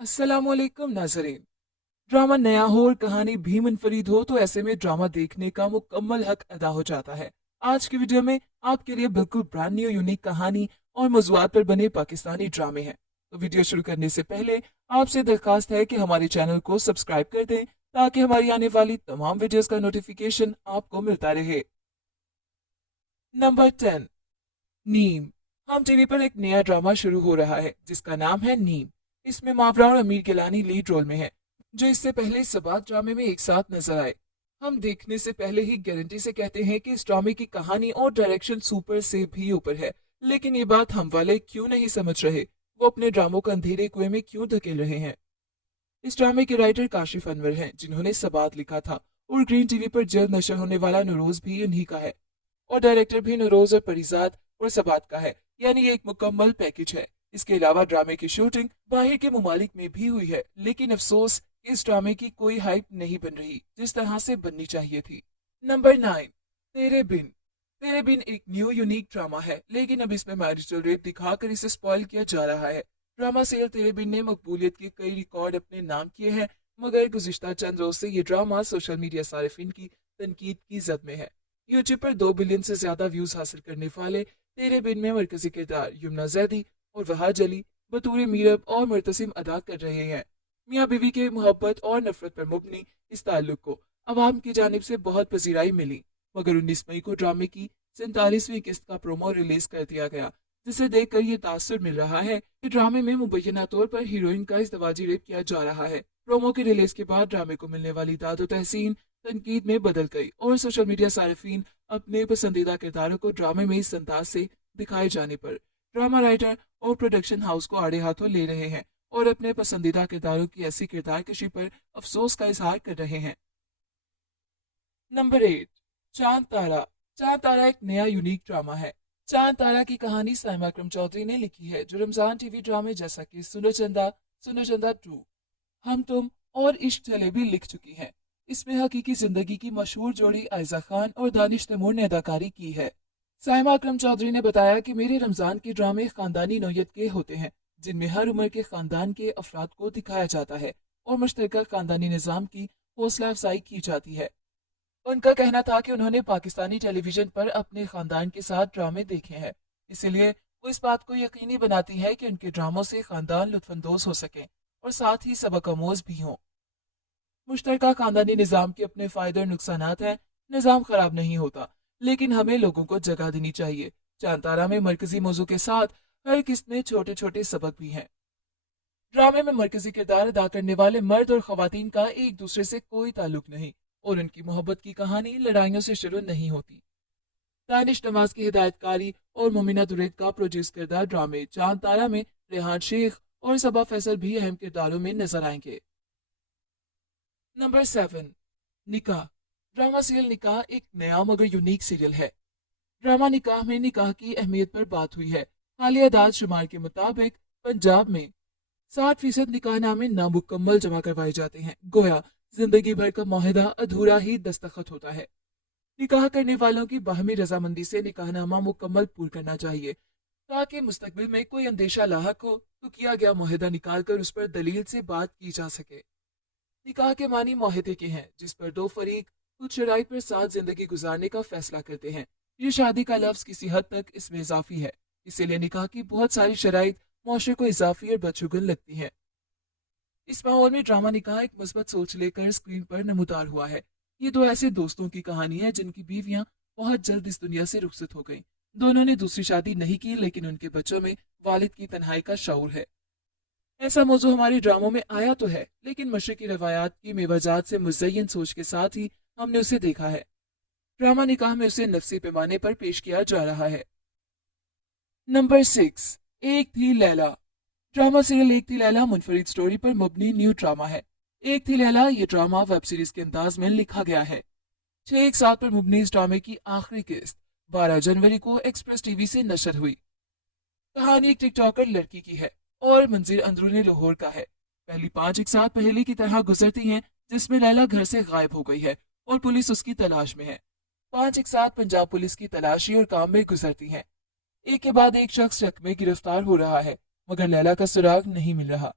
अस्सलामुअलैकुम नाजरीन। ड्रामा नया हो और कहानी भी मुनफरिद हो तो ऐसे में ड्रामा देखने का मुकम्मल हक अदा हो जाता है। आज की वीडियो में आपके लिए बिल्कुल ब्रांड न्यू यूनिक कहानी और मौज़ूआत पर बने पाकिस्तानी ड्रामे हैं। तो वीडियो शुरू करने से पहले आपसे दरखास्त है कि हमारे चैनल को सब्सक्राइब कर दें ताकि हमारी आने वाली तमाम वीडियोस का नोटिफिकेशन आपको मिलता रहे। नंबर 10, नीम। हम टीवी पर एक नया ड्रामा शुरू हो रहा है जिसका नाम है नीम। इसमें मावरा और अमीर गिलानी लीड रोल में है, जो इससे पहले सबात ड्रामे में एक साथ नजर आए। हम देखने से पहले ही गारंटी से कहते हैं कि इस ड्रामे की कहानी और डायरेक्शन सुपर से भी ऊपर है। लेकिन ये बात हम वाले क्यों नहीं समझ रहे? वो अपने ड्रामों को अंधेरे कुएं में क्यों धकेल रहे हैं? इस ड्रामे के राइटर काशिफ अनवर हैं, जिन्होंने सबात लिखा था, और ग्रीन टीवी पर जल्द नशर होने वाला नरोज भी उन्हीं का है। और डायरेक्टर भी नरोज और परिजात और सबात का है, यानी ये एक मुकम्मल पैकेज है। इसके अलावा ड्रामे की शूटिंग बाहर के ममालिक में भी हुई है, लेकिन अफसोस इस ड्रामे की कोई हाइप नहीं बन रही जिस तरह से बननी चाहिए थी। नंबर 9, तेरे बिन। तेरे बिन एक न्यू यूनिक ड्रामा है, लेकिन अब इसमें मैरिटल रेप दिखाकर इसे स्पॉइल किया जा रहा है। ड्रामा सेल तेरे बिन ने मकबूलियत के कई रिकॉर्ड अपने नाम किए हैं, मगर गुज़िश्ता चंद रोज से ये ड्रामा सोशल मीडिया सारिफिन की तनकीद की जद में है। यूट्यूब पर 2 बिलियन से ज्यादा व्यूज हासिल करने वाले तेरे बिन में मरकजी किरदार यमुना जैदी और वहाज अली बतूर मीरब और मुर्तसिम अदा कर रहे हैं। मियाँ बीवी के मोहब्बत और नफरत पर मुबनी इस ताल्लुक को अवाम की जानिब से बहुत पजीराई मिली, मगर 19 मई को ड्रामे की 47वीं किस्त का प्रोमो रिलीज कर दिया गया, जिसे देखकर ये तासुर मिल रहा है कि ड्रामे में मुबैना तौर पर हीरोइन का इज़्दवाजी रेप किया जा रहा है। प्रोमो की रिलीज के बाद ड्रामे को मिलने वाली दादो तहसीन तनकीद में बदल गई और सोशल मीडिया सारिफीन अपने पसंदीदा किरदारों को ड्रामे में इस अंदाज से दिखाए जाने पर ड्रामा राइटर और प्रोडक्शन हाउस को आड़े हाथों ले रहे हैं और अपने पसंदीदा किरदारों की ऐसी किरदार कशी पर अफसोस का इजहार कर रहे हैं। नंबर 8, चांद तारा। चांद तारा एक नया यूनिक ड्रामा है। चांद तारा की कहानी साइमा अकरम चौधरी ने लिखी है, जो रमजान टीवी ड्रामे जैसा कि सुनो चंदा 2, हम तुम और इश्क जलेबी लिख चुकी हैं। इसमें हकीकी जिंदगी की मशहूर जोड़ी आयजा खान और दानिश तैमूर ने अदाकारी की है। साइमा अकरम चौधरी ने बताया कि मेरे रमजान के ड्रामे खानदानी नौयत के होते हैं, जिनमें हर उम्र के खानदान के अफराद को दिखाया जाता है और मुश्तरका खानदानी निज़ाम की हौसला अफजाई की जाती है। उनका कहना था कि उन्होंने पाकिस्तानी टेलीविजन पर अपने खानदान के साथ ड्रामे देखे हैं, इसलिए वो इस बात को यकीनी बनाती है कि उनके ड्रामों से खानदान लुत्फानंदोज हो सके और साथ ही सबक आमोज भी हों। मुश्तरका खानदानी निज़ाम के अपने फायदे और नुकसानात हैं। निज़ाम खराब नहीं होता, लेकिन हमें लोगों को जगह देनी चाहिए। चांद तारा में मरकजी मौजू के साथ हर किस्त में छोटे छोटे सबक भी हैं। ड्रामे में मरकजी किरदार अदा करने वाले मर्द और खवातीन का एक दूसरे से कोई ताल्लुक नहीं और उनकी मोहब्बत की कहानी लड़ाइयों से शुरू नहीं होती। दानिश नवाज की हिदायतकारी और मोमिना दुरैद का प्रोड्यूस करदा ड्रामे चांद तारा में रेहान शेख और सबा फैसल भी अहम किरदारों में नजर आएंगे। नंबर 7, निकाह। ड्रामा सीरियल निकाह एक नया मगर यूनिक सीरियल है। ड्रामा निकाह में निकाह की अहमियत पर बात हुई है। हालिया दाद शुमार के मुताबिक पंजाब में 60% निकाहनामे नामुकम्मल जमा करवाए जाते हैं, गोया जिंदगी भर का मुआहदा अधूरा ही दस्तखत होता है। निकाह करने वालों की बाहमी रजामंदी से निकाहनामा मुकम्मल पूरा करना चाहिए, ताकि मुस्तकबिल में कोई अंदेशा लाहक हो तो किया गया मुआहदा निकाल कर उस पर दलील से बात की जा सके। निकाह के मानी मुआहदे के हैं जिस पर दो फरीक कुछ शराइत पर साथ जिंदगी गुजारने का फैसला करते हैं। ये शादी का लफ्ज किसी हद तक इसमें इजाफी है, इसीलिए निकाह की बहुत सारी शराइत मुआशरे को इजाफी और बदशुगन लगती हैं। इस माहौल में ड्रामा निकाह एक मुस्बत सोच लेकर स्क्रीन पर नमूदार हुआ है। ये दो ऐसे दोस्तों की कहानी है जिनकी बीवियां बहुत जल्द इस दुनिया से रुखसत हो गईं। दोनों ने दूसरी शादी नहीं की, लेकिन उनके बच्चों में वालिद की तन्हाई का शऊर है। ऐसा मौजू हमारे ड्रामों में आया तो है, लेकिन मशरकी रवायात की मेवाजात से मुज़य्यन सोच के साथ ही हमने उसे देखा है। ड्रामा निकाह में उसे नफसी पैमाने पर पेश किया जा रहा है। नंबर 6, एक थी लैला। ड्रामा सीरियल एक थी लैला मुनफरिद स्टोरी पर मुबनी न्यू ड्रामा है। एक थी लैला ये ड्रामा वेब सीरीज के अंदाज में लिखा गया है। 6 एक साथ पर मुबनी इस ड्रामे की आखिरी किस्त 12 जनवरी को एक्सप्रेस टीवी से नशर हुई। कहानी एक टिकटॉकर लड़की की है और मंजिल अंदरूनी लाहौर का है। पहली 5 एक साथ पहेली की तरह गुजरती हैं, जिसमें लैला घर से गायब हो गई है और पुलिस उसकी तलाश में है। 5 एक साथ पंजाब पुलिस की तलाशी और काम में गुजरती हैं। एक के बाद एक शख्स शक में गिरफ्तार हो रहा है, मगर लैला का सुराग नहीं मिल रहा।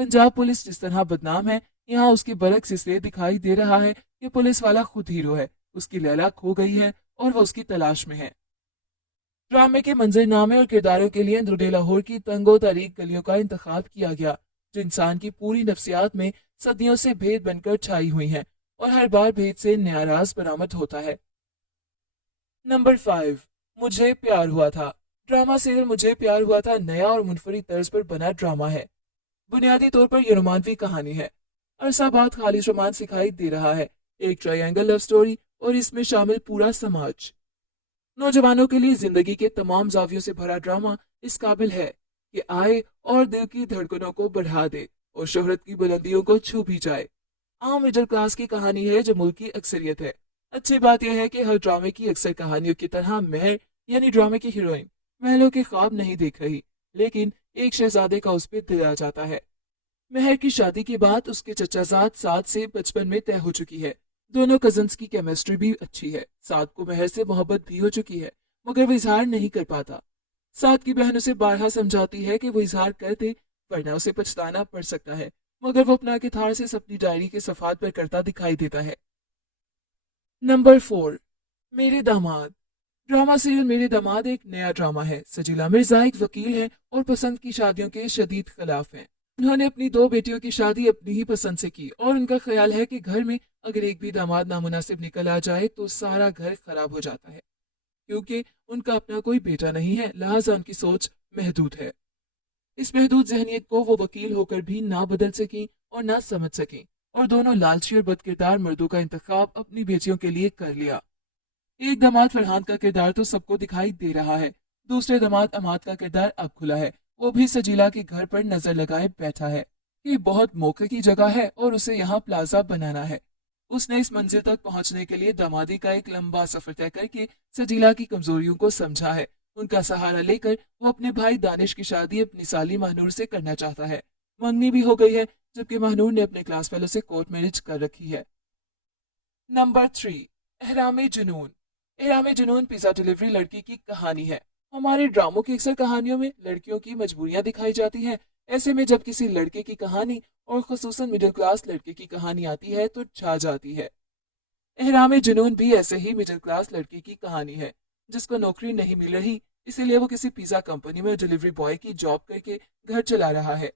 पंजाब पुलिस जिस तरह बदनाम है, यहाँ उसके बरक्स इसलिए दिखाई दे रहा है कि पुलिस वाला खुद हीरो है, उसकी लैला खो गई है और वो उसकी तलाश में है। ड्रामे के मंजरनामे और किरदारों के लिए अंदरूनी लाहौर की तंगो तारीख गलियों का इंतखाब किया गया, जो इंसान की पूरी नफ्सियात में सदियों से भेद बनकर छाई हुई हैं और हर बार भेद से नया राज बरामद होता है। नंबर 5, मुझे प्यार हुआ था। ड्रामा सीरियल मुझे प्यार हुआ था नया और मुनफरिद तर्ज पर बना ड्रामा है। बुनियादी तौर पर यह रोमांटिक कहानी है। अरसा बाद खालिश रोमांस दिखाई दे रहा है, एक ट्रायंगल लव स्टोरी और इसमें शामिल पूरा समाज। नौजवानों के लिए जिंदगी के तमाम जावियों से भरा ड्रामा इस काबिल है कि आए और दिल की धड़कनों को बढ़ा दे और शोहरत की बुलंदियों को छू भी जाए। आम मिडिल क्लास की कहानी है जो मुल्क की अक्सरियत है। अच्छी बात यह है कि हर ड्रामे की अक्सर कहानियों की तरह मेहर यानी ड्रामे की हीरोइन महलों के ख्वाब नहीं देख रही, लेकिन एक शहजादे का उस पर दिल आ जाता है। मेहर की शादी के बाद उसके चचाजाद साद से बचपन में तय हो चुकी है। दोनों कजन्स की केमिस्ट्री भी अच्छी है। साद को मेहर से मोहब्बत भी हो चुकी है, मगर वो इजहार नहीं कर पाता। साद की बहन उसे बारहा समझाती है कि वो इजहार कर दे वरना उसे पछताना पड़ सकता है, मगर वो अपना कितार से अपनी डायरी के सफात पर करता दिखाई देता है। नंबर 4, मेरे दामाद। ड्रामा सीरियल मेरे दामाद एक नया ड्रामा है। सजीला मिर्जा एक वकील है और पसंद की शादियों के शदीद खिलाफ हैं। उन्होंने अपनी 2 बेटियों की शादी अपनी ही पसंद से की और उनका ख्याल है कि घर में अगर एक भी दामाद नामुनासिब निकल आ जाए तो सारा घर खराब हो जाता है। क्योंकि उनका अपना कोई बेटा नहीं है, लिहाजा उनकी सोच महदूद है। इस महदूद जहनियत को वो वकील होकर भी ना बदल सकी और ना समझ सकी और दोनों लालची और बदकिरदार मर्दों का इंतखाब अपनी बेटियों के लिए कर लिया। एक दामाद फरहान का किरदार तो सबको दिखाई दे रहा है, दूसरे दामाद अमाद का किरदार अब खुला है। वो भी सजीला के घर पर नजर लगाए बैठा है। ये बहुत मौके की जगह है और उसे यहाँ प्लाजा बनाना है। उसने इस मंजिल तक पहुंचने के लिए दामादी का एक लंबा सफर तय करके सजीला की कमजोरियों को समझा है। उनका सहारा लेकर वो अपने भाई दानिश की शादी अपनी साली महनूर से करना चाहता है। मंगनी भी हो गई है, जबकि महनूर ने अपने क्लास फेलो से कोर्ट मैरिज कर रखी है। नंबर 3, एहरामे जुनून। एहरामे जुनून पिज्जा डिलीवरी लड़की की कहानी है। हमारे ड्रामों की अक्सर कहानियों में लड़कियों की मजबूरियां दिखाई जाती हैं। ऐसे में जब किसी लड़के की कहानी और खुसूसन मिडिल क्लास लड़के की कहानी आती है तो छा जाती है। एहरामे जुनून भी ऐसे ही मिडिल क्लास लड़के की कहानी है जिसको नौकरी नहीं मिल रही, इसीलिए वो किसी पिज्जा कंपनी में डिलीवरी बॉय की जॉब करके घर चला रहा है।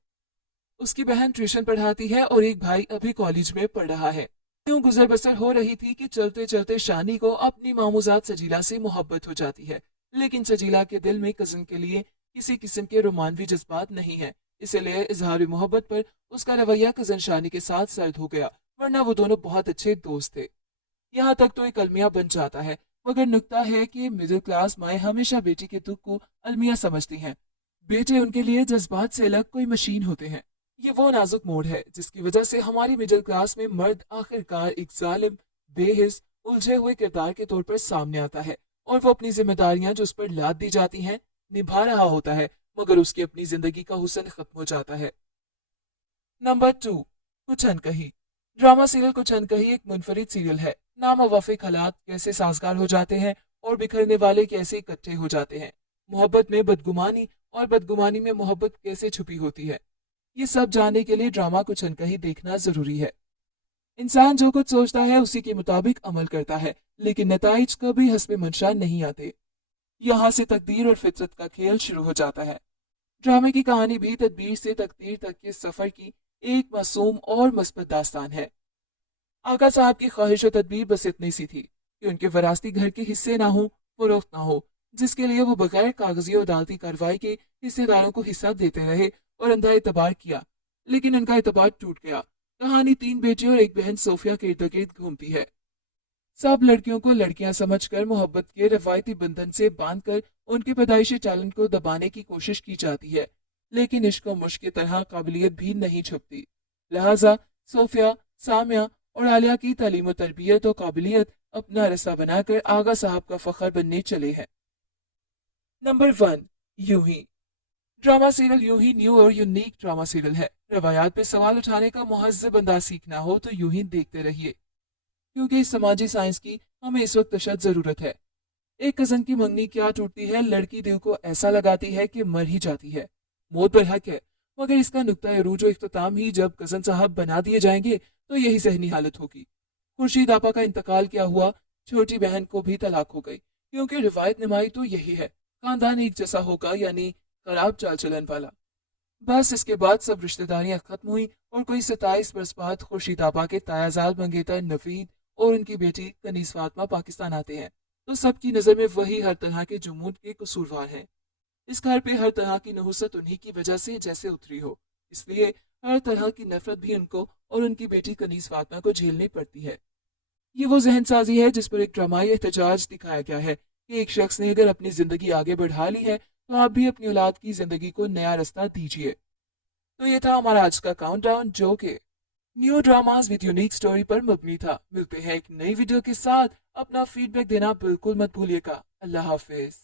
उसकी बहन ट्यूशन पढ़ाती है और एक भाई अभी कॉलेज में पढ़ रहा है। यूं गुजर बसर हो रही थी कि चलते चलते शानी को अपनी मामूजात सजीला से मोहब्बत हो जाती है, लेकिन सजीला के दिल में कजन के लिए किसी किस्म के रोमानवी जज्बात नहीं है, इसलिए इजहार मोहब्बत पर उसका रवैया कजन शानी के साथ सर्द हो गया, वरना वो दोनों बहुत अच्छे दोस्त थे। यहाँ तक तो एक अलमिया बन जाता है, मगर नुक्ता है कि मिडिल क्लास माएँ हमेशा बेटी के दुख को अलमिया समझती हैं। बेटे उनके लिए जज्बात से अलग कोई मशीन होते हैं। ये वो नाजुक मोड़ है जिसकी वजह से हमारी मिडिल क्लास में मर्द आखिरकार एक जालिम, बेहिस, उलझे हुए किरदार के तौर पर सामने आता है और वो अपनी जिम्मेदारियां जो उस पर लाद दी जाती हैं निभा रहा होता है, मगर उसकी अपनी जिंदगी का हुस्न खत्म हो जाता है। नंबर 2, कुछ अनकही। ड्रामा सीरियल कुछ अनकही एक मुनफरिद सीरियल है। नामुवाफिक हालात कैसे साजगार हो जाते हैं और बिखरने वाले कैसे इकट्ठे हो जाते हैं। मोहब्बत में बदगुमानी और बदगुमानी में मोहब्बत कैसे छुपी होती है, ये सब जानने के लिए ड्रामा कुछ अनकही देखना जरूरी है। इंसान जो कुछ सोचता है उसी के मुताबिक अमल करता है, लेकिन नताइज कभी हस्बे मंशा नहीं आते। यहाँ से तकदीर और फितरत का खेल शुरू हो जाता है। ड्रामे की कहानी भी तदबीर से तकदीर तक के सफर की एक मासूम और मस्बत दास्तान है। आका साहब की ख्वाहिश और तदबीर बस इतनी सी थी कि उनके वरासती घर के हिस्से ना हो, फरोख्त ना हो, जिसके लिए वो बगैर कागजी और अदालती कार्रवाई के हिस्सेदारों को हिस्सा देते रहे और अंधा एतबार किया, लेकिन उनका एतबार टूट गया। कहानी 3 बेटियों और एक बहन सोफिया के इर्द गिर्द घूमती है। सब लड़कियों को लड़कियां समझकर मोहब्बत के रवायती बंधन से बांधकर उनके पैदाइशी टैलेंट को दबाने की कोशिश की जाती है, लेकिन इश्क और मुश्क की तरह काबिलियत भी नहीं छुपती। लिहाजा सोफिया, सामिया और आलिया की तालीम और तरबियत और काबिलियत अपना रस्ता बनाकर आगा साहब का फखर बनने चले हैं। नंबर 1, यूं ही। ड्रामा सीरियल यूं ही न्यू और यूनिक ड्रामा सीरियल है। रवायात पे सवाल उठाने का मुहज्जब अंदाज सीखना हो तो यूं ही देखते रहिए, क्योंकि इस समाजी साइंस की हमें इस वक्त अशद जरूरत है। एक कजन की मंगनी क्या टूटती है, लड़की दिल को ऐसा लगाती है कि मर ही जाती है। मौत पर हक है, मगर इसका नुक्ता अरूज इख्तिताम ही जब कजन साहब बना दिए जाएंगे तो यही जहनी हालत होगी। खुर्शीद आपा का इंतकाल क्या हुआ, छोटी बहन को भी तलाक हो गई, क्योंकि रिवायत निमाई तो यही है, खानदान एक जैसा होगा, यानी खराब चाल चलन वाला। बस इसके बाद सब रिश्तेदारियां खत्म हुई और कोई 27 बरस बाद खुर्शीद आपा के तायाजाद मंगेतर नफीद और उनकी बेटी कनीज फातमा पाकिस्तान आते हैं, तो सबकी नज़र में वही हर तरह के जमूद के कसूरवार हैं। इस घर पे हर तरह की नहुसत उन्हीं की वजह से जैसे उतरी हो, इसलिए हर तरह की नफरत भी उनको और उनकी बेटी कनीज फातमा को झेलनी पड़ती है। ये वो जहन साजी है जिस पर एक ड्रामाई एहतजाज दिखाया गया है कि एक शख्स ने अगर अपनी जिंदगी आगे बढ़ा ली है तो आप भी अपनी औलाद की जिंदगी को नया रास्ता दीजिए। तो ये था हमारा आज का काउंटडाउन, जो कि new dramas with unique story पर मबनी था। मिलते हैं एक नई वीडियो के साथ, अपना फीडबैक देना बिल्कुल मत भूलिएगा। अल्लाह हाफिज।